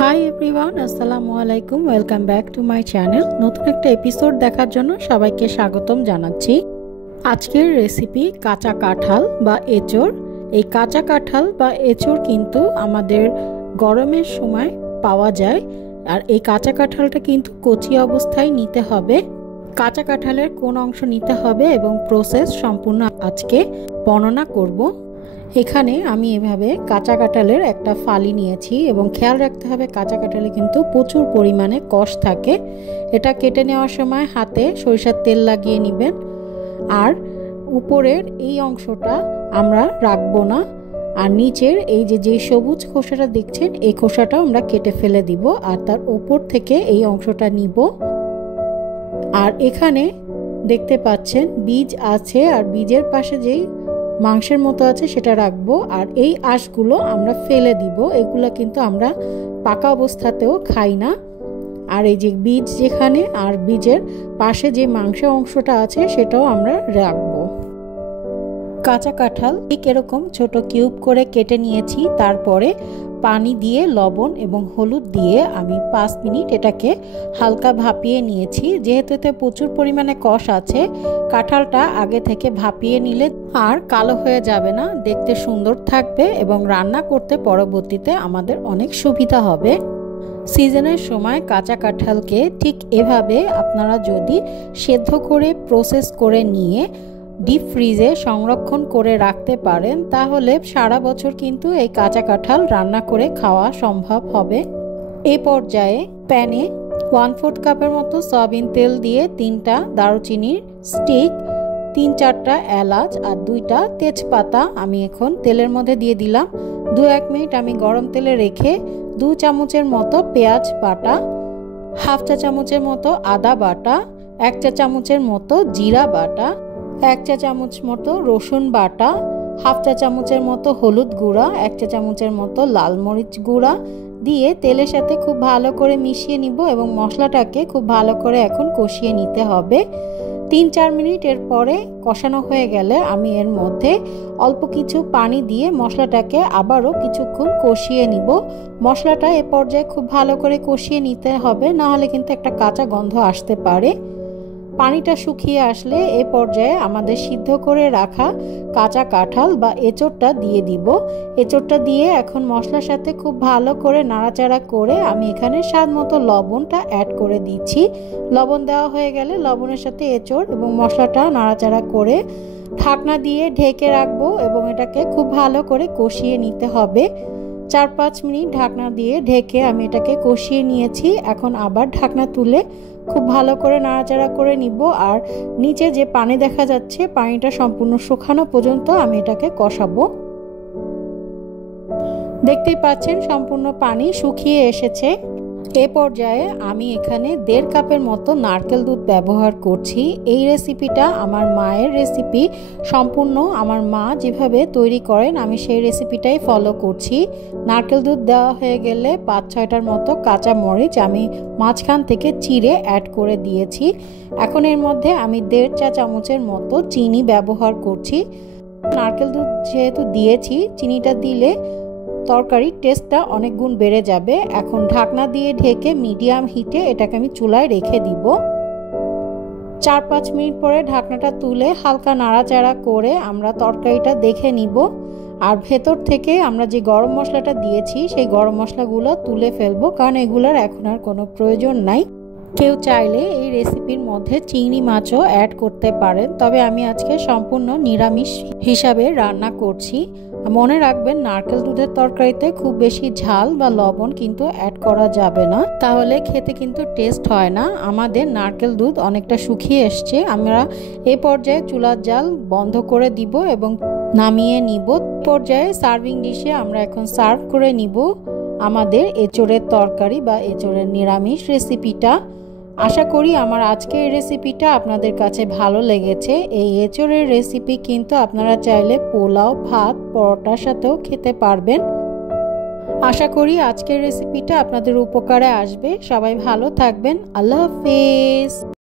Hi everyone, আসসালামু আলাইকুম। Welcome back to my channel. নতুন একটা এপিসোড দেখার জন্য সবাইকে স্বাগতম জানাচ্ছি। আজকের রেসিপি কাঁচা কাঁঠাল বা এঁচোড়। এই কাঁচা কাঁঠাল বা এঁচোড় কিন্তু আমাদের গরমের সময় পাওয়া যায়, আর এই কাঁচা কাঁঠালটা কিন্তু কচি অবস্থায় নিতে হবে। কাঁচা কাঁঠালের কোন অংশ নিতে হবে এবং প্রসেস সম্পূর্ণ আজকে বর্ণনা করব। এখানে আমি এভাবে কাঁচা কাঁঠালের একটা ফালি নিয়েছি এবং খেয়াল রাখতে হবে কাঁচা কাঁঠালে কিন্তু প্রচুর পরিমাণে কষ থাকে। এটা কেটে নেওয়ার সময় হাতে সরিষার তেল লাগিয়ে নেবেন। আর উপরের এই অংশটা আমরা রাখবো না, আর নিচের এই যে সবুজ খোসাটা দেখছেন এই খোসাটাও আমরা কেটে ফেলে দিব, আর তার উপর থেকে এই অংশটা নিব। আর এখানে দেখতে পাচ্ছেন বীজ আছে, আর বীজের পাশে যেই মাংসের মতো আছে সেটা রাখবো। আর এই আঁশগুলো আমরা ফেলে দিব, এগুলো কিন্তু আমরা পাকা অবস্থাতেও খাই না। আর এই যে বীজ যেখানে আর বীজের পাশে যে মাংসের অংশটা আছে সেটাও আমরা রাখবো। কাঁচা কাঁঠাল ঠিক এরকম ছোট কিউব করে কেটে নিয়েছি। তারপরে পানি দিয়ে লবণ এবং হলুদ দিয়ে আমি 5 মিনিট এটাকে হালকা ভাপিয়ে নিয়েছি। যেহেতু এতে প্রচুর পরিমাণে কষ আছে, কাঁঠালটা আগে থেকে ভাপিয়ে নিলে আর কালো হয়ে যাবে না, দেখতে সুন্দর থাকবে এবং রান্না করতে পরবর্তীতে আমাদের অনেক সুবিধা হবে। সিজনের সময় কাঁচা কাঁঠালকে ঠিক এভাবে আপনারা যদি সেদ্ধ করে প্রসেস করে নিয়ে ডিপ ফ্রিজে সংরক্ষণ করে রাখতে পারেন, তাহলে সারা বছর কিন্তু এই কাঁচা কাঁঠাল রান্না করে খাওয়া সম্ভব হবে। এই পর্যায়ে প্যানে 1/4 কাপের মতো সয়াবিন তেল দিয়ে 3টা দারুচিনির স্টিক, 3-4টা এলাচ আর 2টা তেজপাতা আমি এখন তেলের মধ্যে দিয়ে দিলাম। 2-1 মিনিট আমি গরম তেলে রেখে 2 চামচের মতো পেঁয়াজ বাটা, 1/2 চা চামচের মতো আদা বাটা, 1 চা চামচের মতো জিরা বাটা, 1 চা চামচ মতো রসুন বাটা, 1/2 চা চামচের মতো হলুদ গুঁড়া, 1 চা চামচের মতো লাল মরিচ গুঁড়া দিয়ে তেলের সাথে খুব ভালো করে মিশিয়ে নিব এবং মশলাটাকে খুব ভালো করে এখন কষিয়ে নিতে হবে। 3-4 মিনিট এর পরে কষানো হয়ে গেলে আমি এর মধ্যে অল্প কিছু পানি দিয়ে মশলাটাকে আবারও কিছুক্ষণ কষিয়ে নিব। মশলাটা এ পর্যায়ে খুব ভালো করে কষিয়ে নিতে হবে, না হলে কিন্তু একটা কাঁচা গন্ধ আসতে পারে। পানিটা শুকিয়ে আসলে এ পর্যায়ে আমাদের সিদ্ধ করে রাখা কাঁচা কাঁঠাল বা এঁচোড়টা দিয়ে দিব। এঁচোড়টা দিয়ে এখন মশলার সাথে খুব ভালো করে নাড়াচাড়া করে আমি এখানে স্বাদ মতো লবণটা অ্যাড করে দিচ্ছি। লবণ দেওয়া হয়ে গেলে লবণের সাথে এঁচোড় এবং মশলাটা নাড়াচাড়া করে ঢাকনা দিয়ে ঢেকে রাখবো এবং এটাকে খুব ভালো করে কষিয়ে নিতে হবে। 4-5 মিনিট ঢাকনা দিয়ে ঢেকে আমি এটাকে কষিয়ে নিয়েছি। এখন আবার ঢাকনা তুলে খুব ভালো করে নাড়াচাড়া করে নিব, আর নিচে যে পানি দেখা যাচ্ছে পানিটা সম্পূর্ণ শুকানো পর্যন্ত আমি এটাকে কষাবো। দেখতেই পাচ্ছেন সম্পূর্ণ পানি শুকিয়ে এসেছে। এ পর্যায়ে আমি এখানে 1.5 কাপের মতো নারকেল দুধ ব্যবহার করছি। এই রেসিপিটা আমার মায়ের রেসিপি, সম্পূর্ণ আমার মা যেভাবে তৈরি করেন আমি সেই রেসিপিটাই ফলো করছি। নারকেল দুধ দেওয়া হয়ে গেলে 5-6টার মতো কাঁচা মরিচ আমি মাঝখান থেকে চিড়ে অ্যাড করে দিয়েছি। এখন এর মধ্যে আমি 1.5 চা চামচের মতো চিনি ব্যবহার করছি। নারকেল দুধ যেহেতু দিয়েছি, চিনিটা দিলে তরকারির টেস্টটা অনেক গুণ বেড়ে যাবে। এখন ঢাকনা দিয়ে ঢেকে মিডিয়াম হিটে এটাকে আমি চুলায় রেখে দিব। 4-5 মিনিট পরে ঢাকনাটা তুলে হালকা নাড়াচাড়া করে আমরা তরকারিটা দেখে নিব। আর ভেতর থেকে আমরা যে গরম মশলাটা দিয়েছি সেই গরম মশলাগুলো তুলে ফেলবো, কারণ এগুলোর এখন আর কোনো প্রয়োজন নাই। কেউ চাইলে এই রেসিপির মধ্যে চিংড়ি মাছও অ্যাড করতে পারেন, তবে আমি আজকে সম্পূর্ণ নিরামিষ হিসাবে রান্না করছি। মনে রাখবেন নারকেল দুধের তরকারিতে খুব বেশি ঝাল বা লবণ কিন্তু অ্যাড করা যাবে না, তাহলে খেতে কিন্তু টেস্ট হয় না। আমাদের নারকেল দুধ অনেকটা শুকিয়ে এসছে, আমরা এই পর্যায়ে চুলার জাল বন্ধ করে দিব এবং নামিয়ে নিব। পর্যায়ে সার্ভিং ডিশে আমরা এখন সার্ভ করে নিব আমাদের এঁচোড়ের তরকারি বা এঁচোড়ের নিরামিষ রেসিপিটা। আশা করি আমার আজকের এই রেসিপিটা আপনাদের কাছে ভালো লেগেছে। এই এঁচোড়ের রেসিপি কিন্তু আপনারা চাইলে পোলাও, ভাত, পরোটার সাথেও খেতে পারবেন। আশা করি আজকের রেসিপিটা আপনাদের উপকারে আসবে। সবাই ভালো থাকবেন। আল্লাহ হাফেজ।